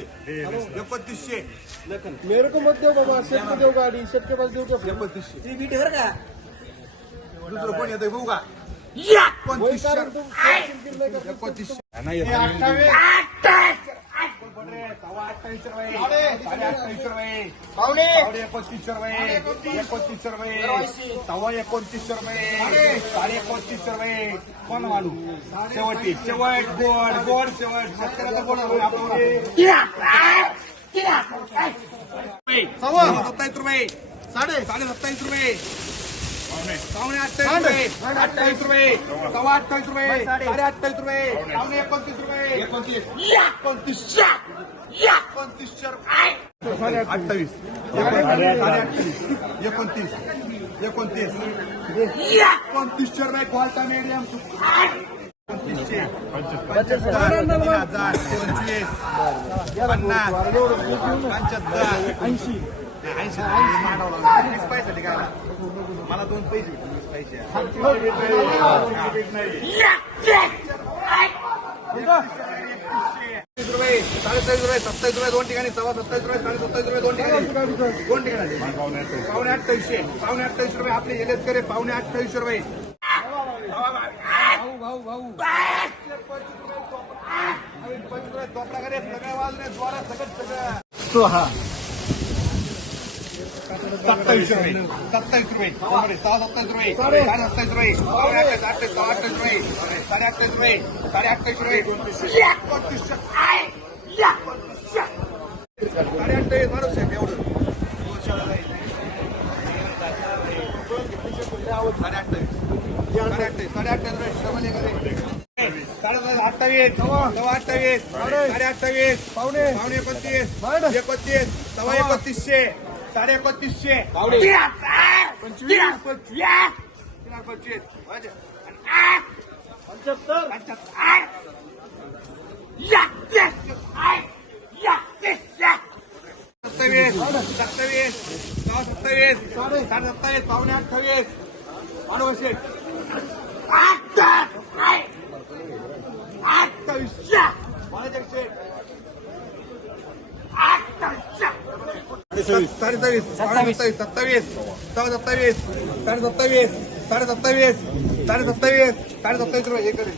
एकोणतीसशे मेरे को मत दो बाबा शेट को दो गाड़ी शेट के? पास दो क्या एकोणतीसशे. ती बीट बर का? दुसरं कोण येतंय बघू का? एकोणतीसशे. का? एकोणतीसशे अठ्ठावीस रुपये. साडे अठ्ठावीस रुपये. पावणे एकोणतीसशे रुपये. एकोणतीसशे रुपये सव्वा एकोणतीसशे रुपये साडे एकोणतीसशे रुपये. कोण मानू शेवटी शेवट गोड गोड शेवट शेतकऱ्याचा सत्तावीस रुपये साडे साडे सत्तावीस रुपये पावणे अठ्ठावीस रुपये. अठ्ठावीस रुपये सव्वा अठ्ठावीस रुपये. साडे अठ्ठावीस रुपये. पावणे एकोणतीस एकोणतीस एकोणतीस रुपये. अठ्ठावीस. एकोणतीस. एकोणतीस. एकोणतीस. एकोणतीसशे रुपये क्वालटा मीडियम एकोणतीसशे हजार पंचवीस पन्नास. पंच्याहत्तर ऐंशी ऐंशी वीस पैसे. मला दोन पैसे. वीस पैसे. सत्तावीस रुपये दोन ठिकाणी सव्वा सत्तावीस रुपये साडे सत्तावीस रुपये दोन ठिकाणी दोन ठिकाणी पावणे अठ्ठावीसशे पावणे अठ्ठावीस रुपये आपले एलएस करे पावणे अठ्ठावीसशे रुपये भाऊ रुपये सत्तावीस रुपये रुपये रुपये रुपये रुपये अठ्ठावीस बरोबर साहेब एवढं साडे अठ्ठावीस साडे अठ्ठावीस साडे अठ्ठावीस रुपये श्रवण एखादे साडे पावणे पावणे एकोणतीस एकोणतीस सव्वा एकोणतीसशे साडे एकोणतीसशे पंचवीस पंचवीस पंचवीस सत्तावीस. सत्तावीस. सहा सत्तावीस. साडे सत्तावीस. पावणे अठ्ठावीस. अठ्ठावीस महाराज शेठ साडेसत्तावीस. सत्तावीस. सत्तावीस. सहा सत्तावीस. साडे सत्तावीस साडे सत्तावीस साडे सत्तावीस साडे सत्तावीस रुपये. हे करेल